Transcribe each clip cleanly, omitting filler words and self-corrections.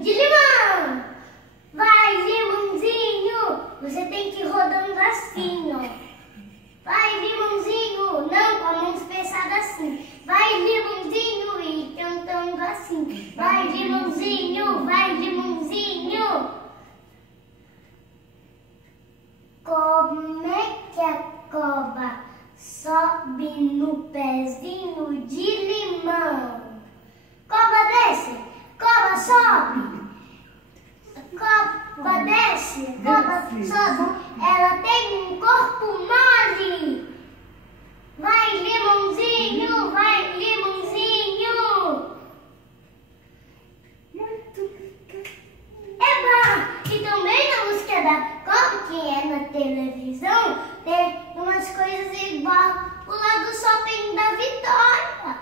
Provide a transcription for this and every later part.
de limão. Vai, limãozinho, você tem que ir rodando assim, ó. Vai, limãozinho, não com a mão espessada assim. Vai, limãozinho, e cantando assim. Vai, limãozinho, vai, limãozinho. Como é que a cobra sobe no pezinho de limão? Cobra desce, cobra sobe. Cobra desce, cobra sobe. Ela tem um corpo mole. Vai, limãozinho, vai, limãozinho. Muito Eba! E também na música da Copa, que é na televisão, tem umas coisas igual o lá do Shopping da Vitória.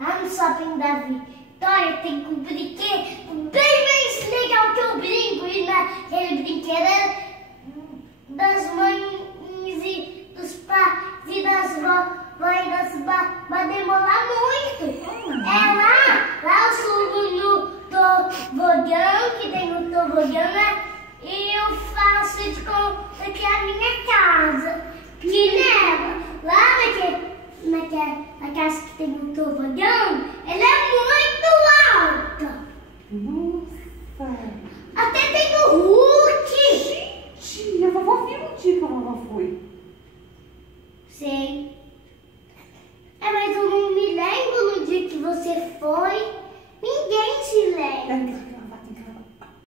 Lá no Shopping da Vitória tem um brinquedo bem mais legal que o brinco. E naquele brinquedo das mães e dos pais e das vovós e das babás vai demorar muito. Lá eu subo no tobogã, que tem um tobogã, né? E eu faço de conta que é a minha casa. Que leva lá na casa que tem um tobogã.